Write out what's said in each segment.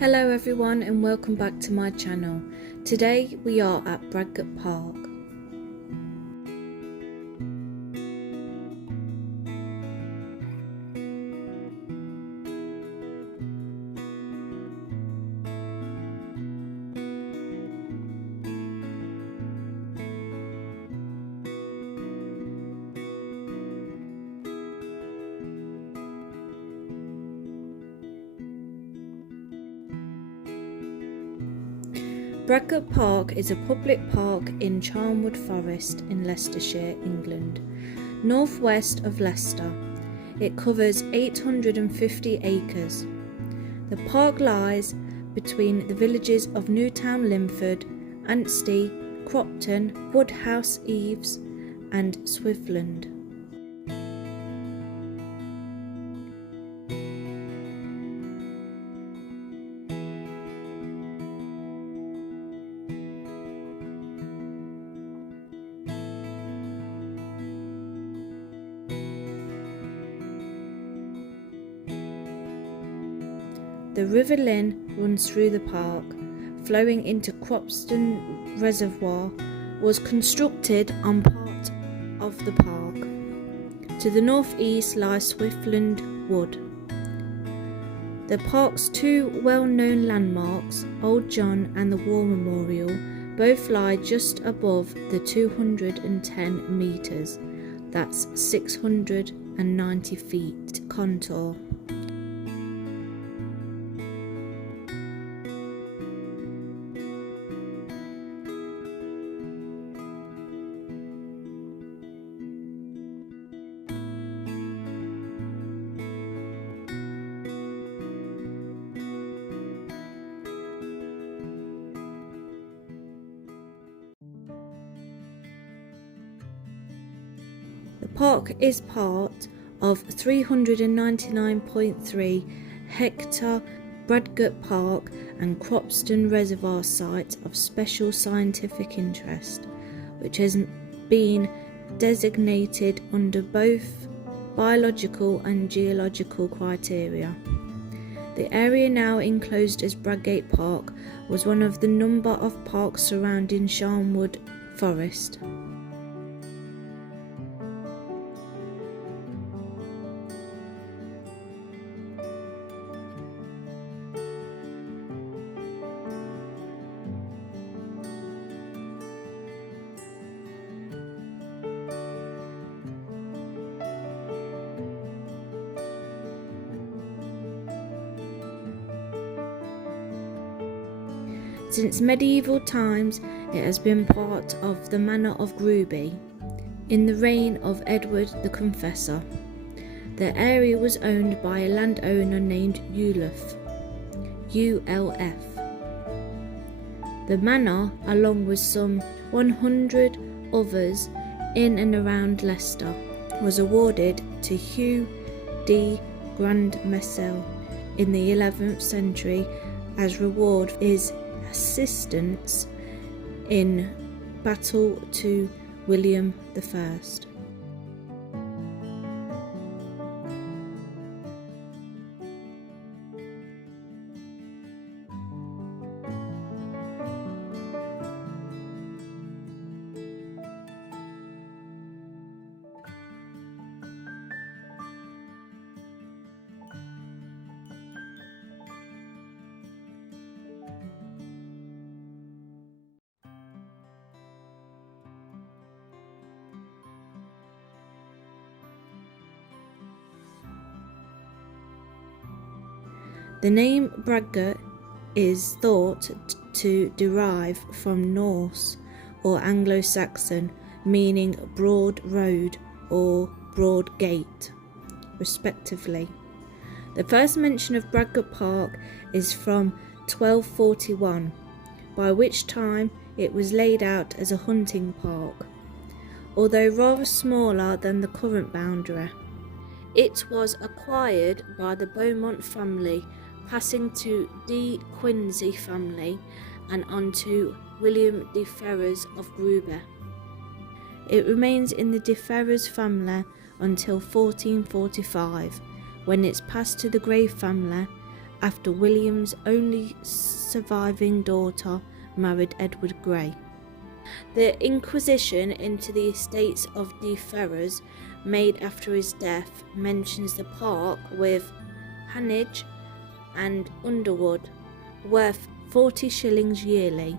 Hello everyone and welcome back to my channel. Today we are at Bradgate Park. Bradgate Park is a public park in Charnwood Forest in Leicestershire, England, northwest of Leicester. It covers 850 acres. The park lies between the villages of Newtown Linford, Anstey, Cropton, Woodhouse Eaves and Swiftland. The River Lynn runs through the park, flowing into Cropton Reservoir, was constructed on part of the park. To the northeast lies Swiftland Wood. The park's two well-known landmarks, Old John and the War Memorial, both lie just above the 210 metres, that's 690 feet contour. The park is part of 399.3 hectare Bradgate Park and Cropton Reservoir site of special scientific interest, which has been designated under both biological and geological criteria. The area now enclosed as Bradgate Park was one of the number of parks surrounding Charnwood Forest. Since medieval times, it has been part of the Manor of Gruby. In the reign of Edward the Confessor, the area was owned by a landowner named Ulf. The manor, along with some 100 others in and around Leicester, was awarded to Hugh de Grandmesnil in the 11th century as reward for his assistance in battle to William I. The name Bradgate is thought to derive from Norse or Anglo-Saxon, meaning broad road or broad gate, respectively. The first mention of Bradgate Park is from 1241, by which time it was laid out as a hunting park, although rather smaller than the current boundary. It was acquired by the Beaumont family, passing to de Quincey family and on to William de Ferrers of Gruby. It remains in the de Ferrers family until 1445, when it's passed to the Grey family after William's only surviving daughter married Edward Grey. The inquisition into the estates of the Ferrers made after his death mentions the park with Hanage and Underwood, worth 40 shillings yearly.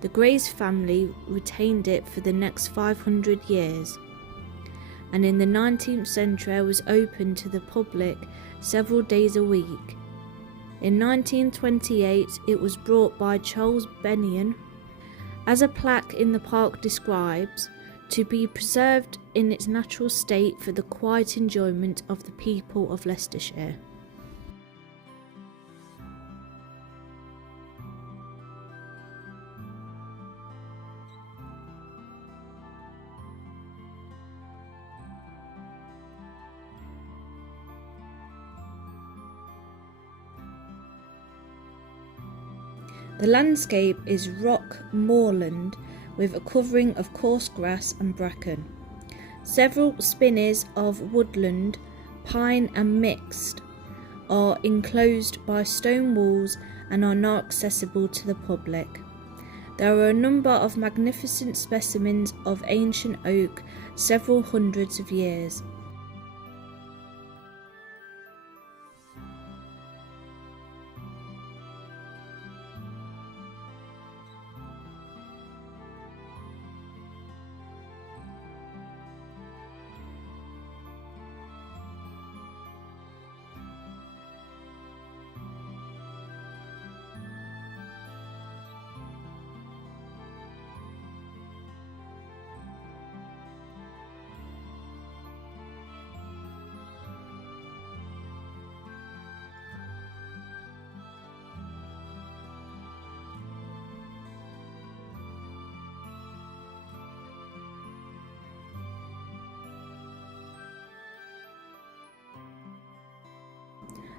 The Greys family retained it for the next 500 years, and in the 19th century was open to the public several days a week. In 1928 it was bought by Charles Bennion, as a plaque in the park describes, to be preserved in its natural state for the quiet enjoyment of the people of Leicestershire. The landscape is rock moorland with a covering of coarse grass and bracken. Several spinneys of woodland, pine and mixed, are enclosed by stone walls and are not accessible to the public. There are a number of magnificent specimens of ancient oak, several hundreds of years.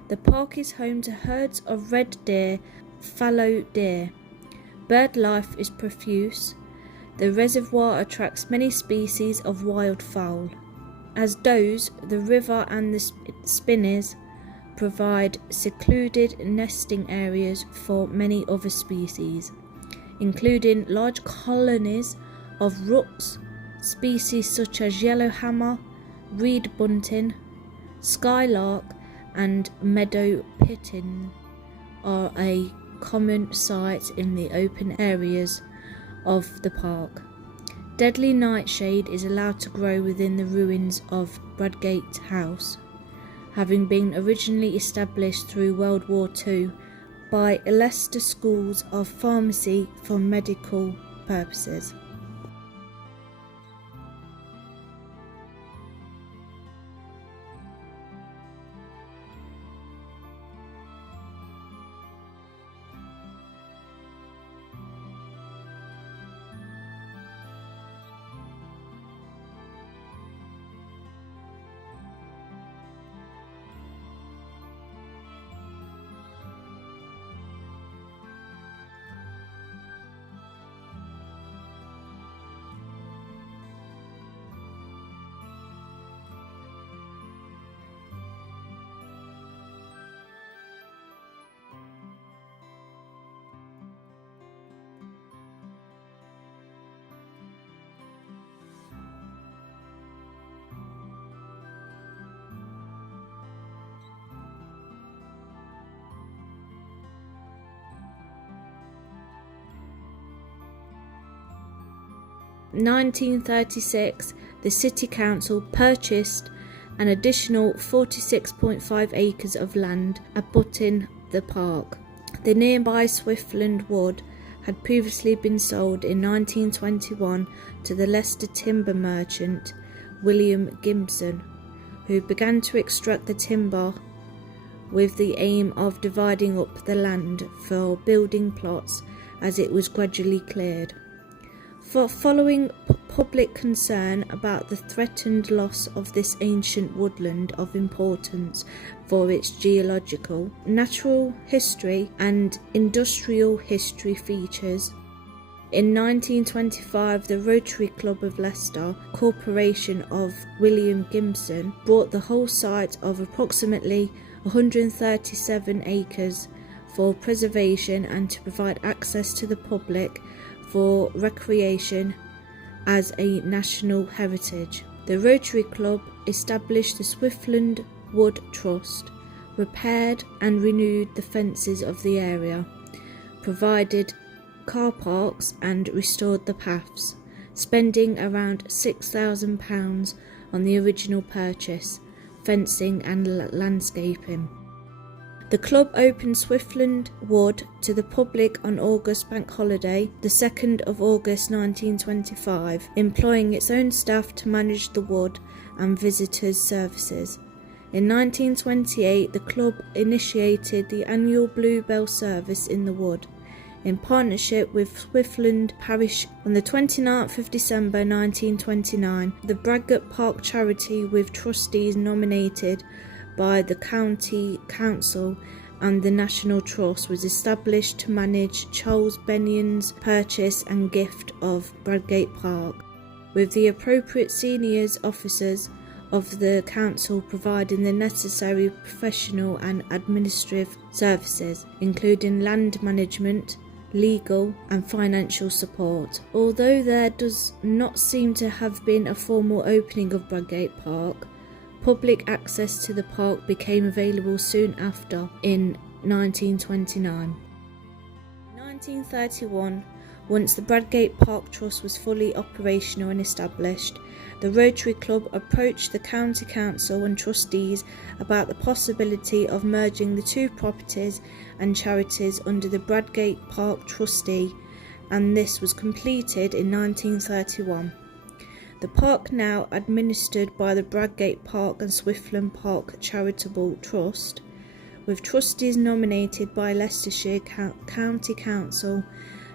The park is home to herds of red deer, fallow deer. Bird life is profuse. The reservoir attracts many species of wildfowl. As does, the river and the spinneys provide secluded nesting areas for many other species, including large colonies of rooks. Species such as yellowhammer, reed bunting, skylark, and meadow pigeon are a common sight in the open areas of the park. Deadly nightshade is allowed to grow within the ruins of Bradgate House, having been originally established through World War II by Leicester schools of pharmacy for medical purposes. In 1936, the City Council purchased an additional 46.5 acres of land abutting the park. The nearby Swiftland Wood had previously been sold in 1921 to the Leicester timber merchant William Gibson, who began to extract the timber with the aim of dividing up the land for building plots as it was gradually cleared. Following public concern about the threatened loss of this ancient woodland of importance for its geological, natural history and industrial history features, in 1925 the Rotary Club of Leicester, Corporation of William Gibson, bought the whole site of approximately 137 acres for preservation and to provide access to the public for recreation as a national heritage. The Rotary Club established the Swiftland Wood Trust, repaired and renewed the fences of the area, provided car parks and restored the paths, spending around £6,000 on the original purchase, fencing and landscaping. The club opened Swiftland Wood to the public on August Bank Holiday, the 2nd of August 1925, employing its own staff to manage the wood and visitors' services. In 1928, the club initiated the annual Bluebell service in the wood, in partnership with Swiftland Parish. On the 29th of December 1929, the Bradgate Park charity, with trustees nominated by the County Council and the National Trust, was established to manage Charles Bennion's purchase and gift of Bradgate Park, with the appropriate senior officers of the council providing the necessary professional and administrative services, including land management, legal and financial support. Although there does not seem to have been a formal opening of Bradgate Park, public access to the park became available soon after in 1929. In 1931, once the Bradgate Park Trust was fully operational and established, the Rotary Club approached the County Council and trustees about the possibility of merging the two properties and charities under the Bradgate Park Trustee, and this was completed in 1931. The park, now administered by the Bradgate Park and Swiftland Park Charitable Trust, with trustees nominated by Leicestershire County Council,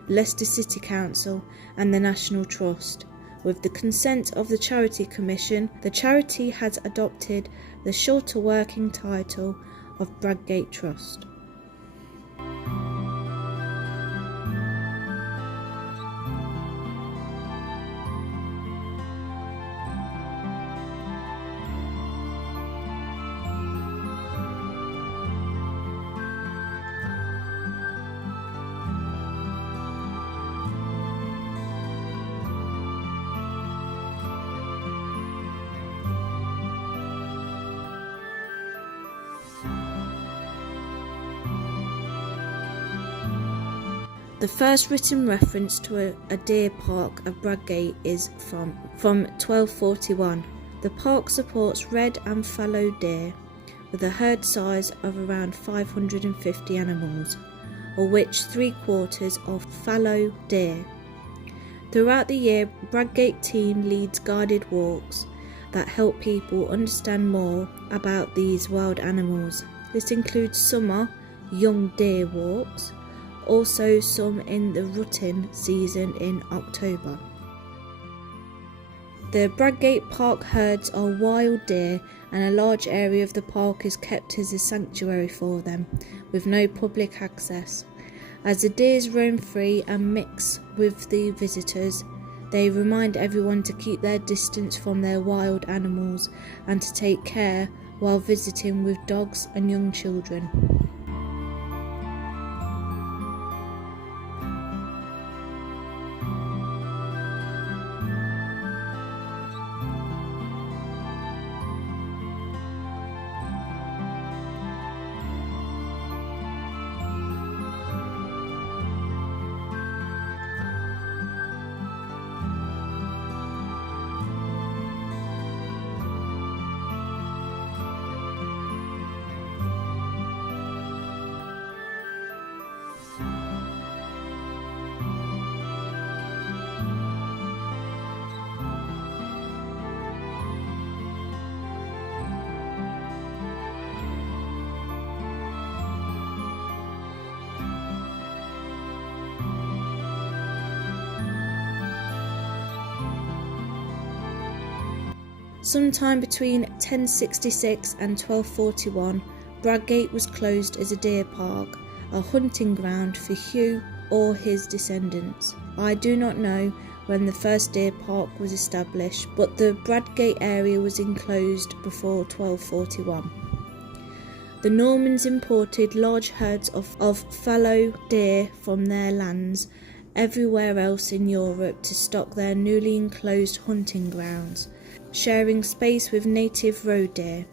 Leicester City Council and the National Trust. With the consent of the Charity Commission, the charity has adopted the shorter working title of Bradgate Trust. The first written reference to a deer park of Bradgate is from 1241. The park supports red and fallow deer, with a herd size of around 550 animals, of which 3/4 are fallow deer. Throughout the year, Bradgate team leads guided walks that help people understand more about these wild animals. This includes summer young deer walks, also some in the rutting season in October. The Bradgate Park herds are wild deer, and a large area of the park is kept as a sanctuary for them, with no public access. As the deers roam free and mix with the visitors, they remind everyone to keep their distance from their wild animals and to take care while visiting with dogs and young children. Sometime between 1066 and 1241, Bradgate was closed as a deer park, a hunting ground for Hugh or his descendants. I do not know when the first deer park was established, but the Bradgate area was enclosed before 1241. The Normans imported large herds of fallow deer from their lands everywhere else in Europe to stock their newly enclosed hunting grounds, sharing space with native roe deer.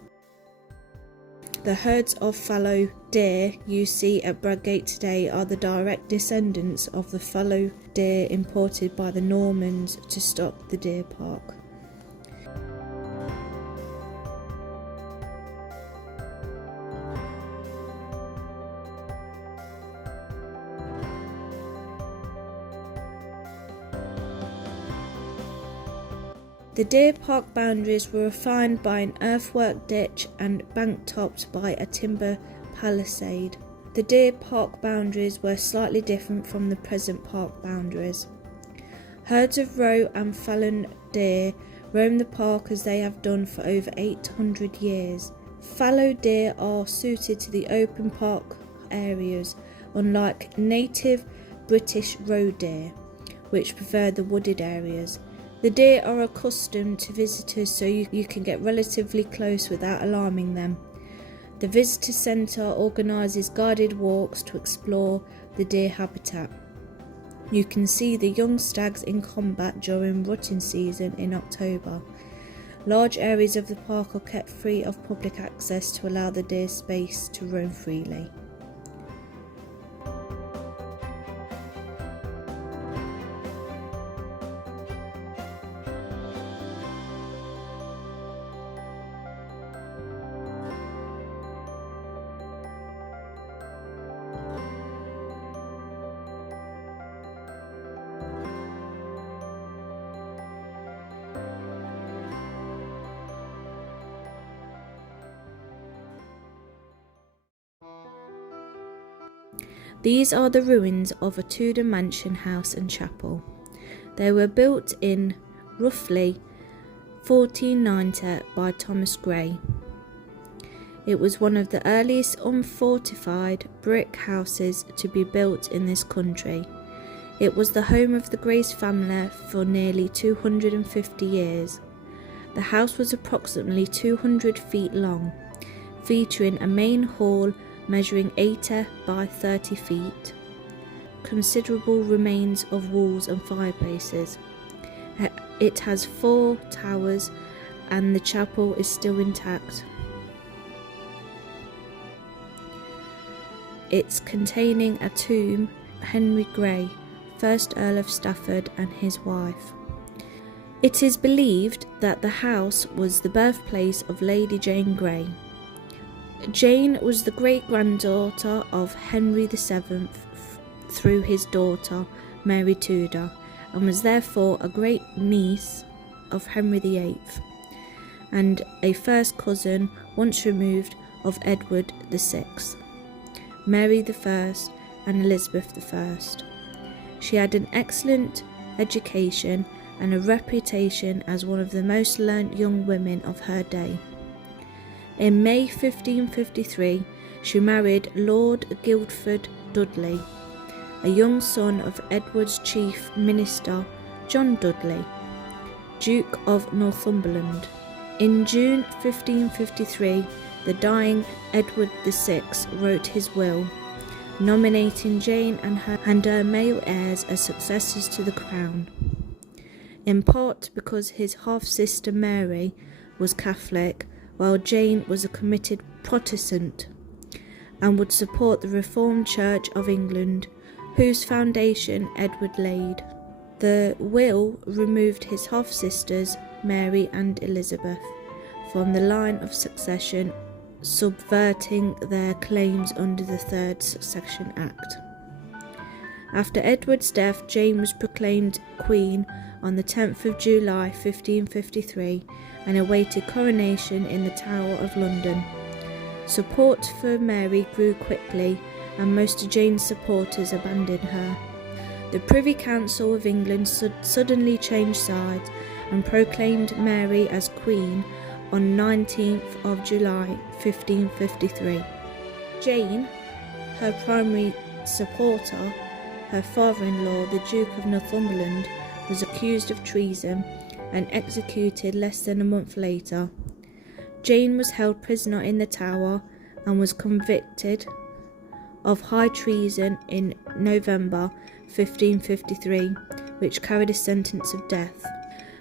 The herds of fallow deer you see at Bradgate today are the direct descendants of the fallow deer imported by the Normans to stock the deer park. The deer park boundaries were refined by an earthwork ditch and bank-topped by a timber palisade. The deer park boundaries were slightly different from the present park boundaries. Herds of roe and fallow deer roam the park as they have done for over 800 years. Fallow deer are suited to the open park areas, unlike native British roe deer, which prefer the wooded areas. The deer are accustomed to visitors, so you can get relatively close without alarming them. The visitor centre organises guided walks to explore the deer habitat. You can see the young stags in combat during rutting season in October. Large areas of the park are kept free of public access to allow the deer space to roam freely. These are the ruins of a Tudor mansion house and chapel. They were built in roughly 1490 by Thomas Gray. It was one of the earliest unfortified brick houses to be built in this country. It was the home of the Grace family for nearly 250 years. The house was approximately 200 feet long, featuring a main hall measuring 80 by 30 feet, considerable remains of walls and fireplaces. It has 4 towers and the chapel is still intact. It's containing a tomb of Henry Grey, 1st Earl of Stafford, and his wife. It is believed that the house was the birthplace of Lady Jane Grey. Jane was the great-granddaughter of Henry VII through his daughter Mary Tudor, and was therefore a great-niece of Henry VIII, and a first cousin, once removed, of Edward VI, Mary I, and Elizabeth I. She had an excellent education and a reputation as one of the most learnt young women of her day. In May 1553, she married Lord Guildford Dudley, a young son of Edward's chief minister, John Dudley, Duke of Northumberland. In June 1553, the dying Edward VI wrote his will, nominating Jane and her male heirs as successors to the crown, in part because his half-sister Mary was Catholic, while Jane was a committed Protestant and would support the Reformed Church of England, whose foundation Edward laid. The will removed his half-sisters, Mary and Elizabeth, from the line of succession, subverting their claims under the Third Succession Act. After Edward's death, Jane was proclaimed Queen on the 10th of July 1553 and awaited coronation in the Tower of London. Support for Mary grew quickly, and most of Jane's supporters abandoned her. The Privy Council of England suddenly changed sides and proclaimed Mary as Queen on 19th of July 1553. Jane, her primary supporter, her father-in-law, the Duke of Northumberland, was accused of treason and executed less than a month later. Jane was held prisoner in the Tower, and was convicted of high treason in November 1553, which carried a sentence of death.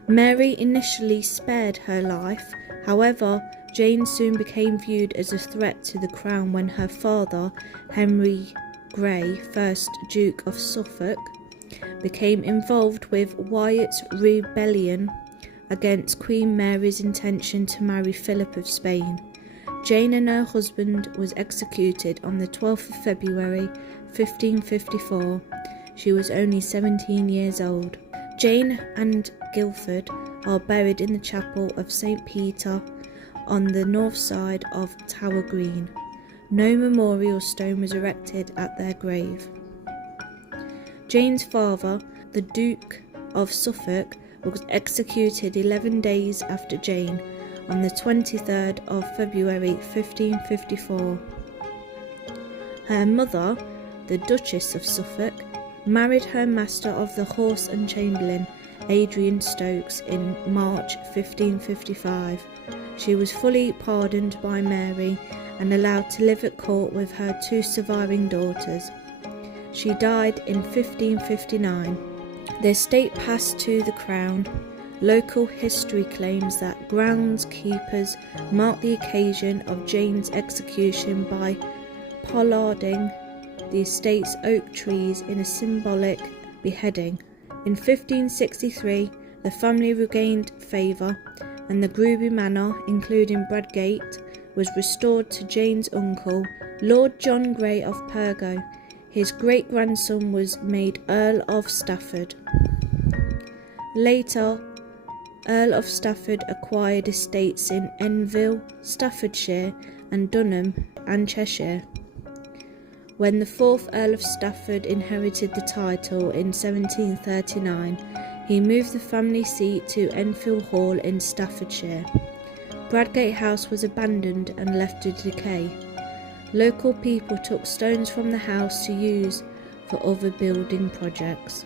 Mary initially spared her life, however, Jane soon became viewed as a threat to the crown when her father, Henry Grey, 1st Duke of Suffolk, became involved with Wyatt's rebellion against Queen Mary's intention to marry Philip of Spain. Jane and her husband was executed on the 12th of February 1554. She was only 17 years old. Jane and Guildford are buried in the chapel of St. Peter on the north side of Tower Green. No memorial stone was erected at their grave. Jane's father, the Duke of Suffolk, was executed 11 days after Jane, on the 23rd of February 1554. Her mother, the Duchess of Suffolk, married her Master of the Horse and Chamberlain, Adrian Stokes, in March 1555. She was fully pardoned by Mary and allowed to live at court with her 2 surviving daughters. She died in 1559. The estate passed to the Crown. Local history claims that groundskeepers marked the occasion of Jane's execution by pollarding the estate's oak trees in a symbolic beheading. In 1563, the family regained favour, and the Gruby Manor, including Bradgate, was restored to Jane's uncle, Lord John Grey of Pergo. His great-grandson was made Earl of Stafford. Later, Earl of Stafford acquired estates in Enville, Staffordshire, and Dunham and Cheshire. When the 4th Earl of Stafford inherited the title in 1739, he moved the family seat to Enfield Hall in Staffordshire. Bradgate House was abandoned and left to decay. Local people took stones from the house to use for other building projects.